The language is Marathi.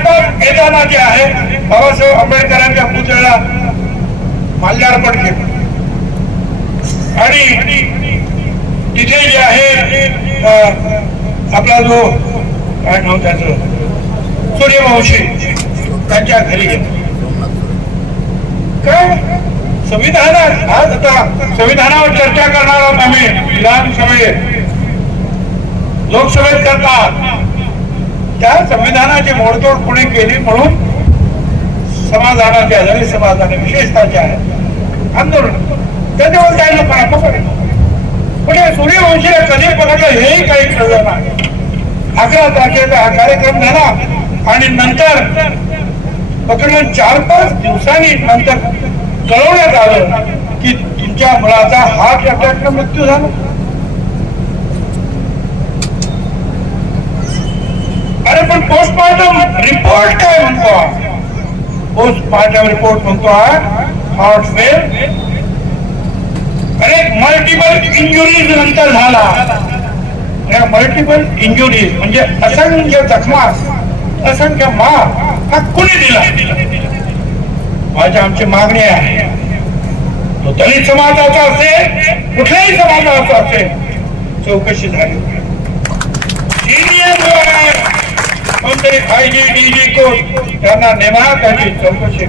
हातात येताना जे आहे बाबासाहेब आंबेडकरांच्या पुतळ्याला माल्यार्पण केलं. आणि तिथे जे आहे आपला जो काय नाव त्याचं सूर्यवंशी त्यांच्या घरी गेलो. काय? संविधानात आज आता संविधानावर चर्चा करणार आहोत आम्ही विधानसभेत. लोकसभेत करतात. त्या संविधानाची मोडतोड कोणी केली म्हणून समाधानाचे दलित समाधान विशेषताचे आहे. आंदोलन. त्याच्यावर काय लोकांना पकडलं पण या सूर्यवंशीला कधी पकडलं हेही काही कळलं नाही. अकरा तारखेचा हा कार्यक्रम झाला आणि नंतर पकडलं चार पाच दिवसांनी नंतर कळवण्यात आलं की तुमच्या मुलाचा हार्ट अटॅकनं मृत्यू झाला अरे पण पोस्टमार्टम रिपोर्ट काय म्हणतो? पोस्टमार्टम रिपोर्ट म्हणतो हार्ट फेल अरे मल्टिपल इंजुरीज नंतर झाला. मल्टिपल इंजुरीज म्हणजे असंख्य जखमा असंख्य मार हा कुणी दिला? माझ्या आमची मागणी आहे. तो दलित समाजाचा असेल कुठल्याही समाजाचा असेल चौकशी झाली सिनियर जो आहे कोणतरी आय जी डी जी कोण त्यांना नेमा त्याची चौकशी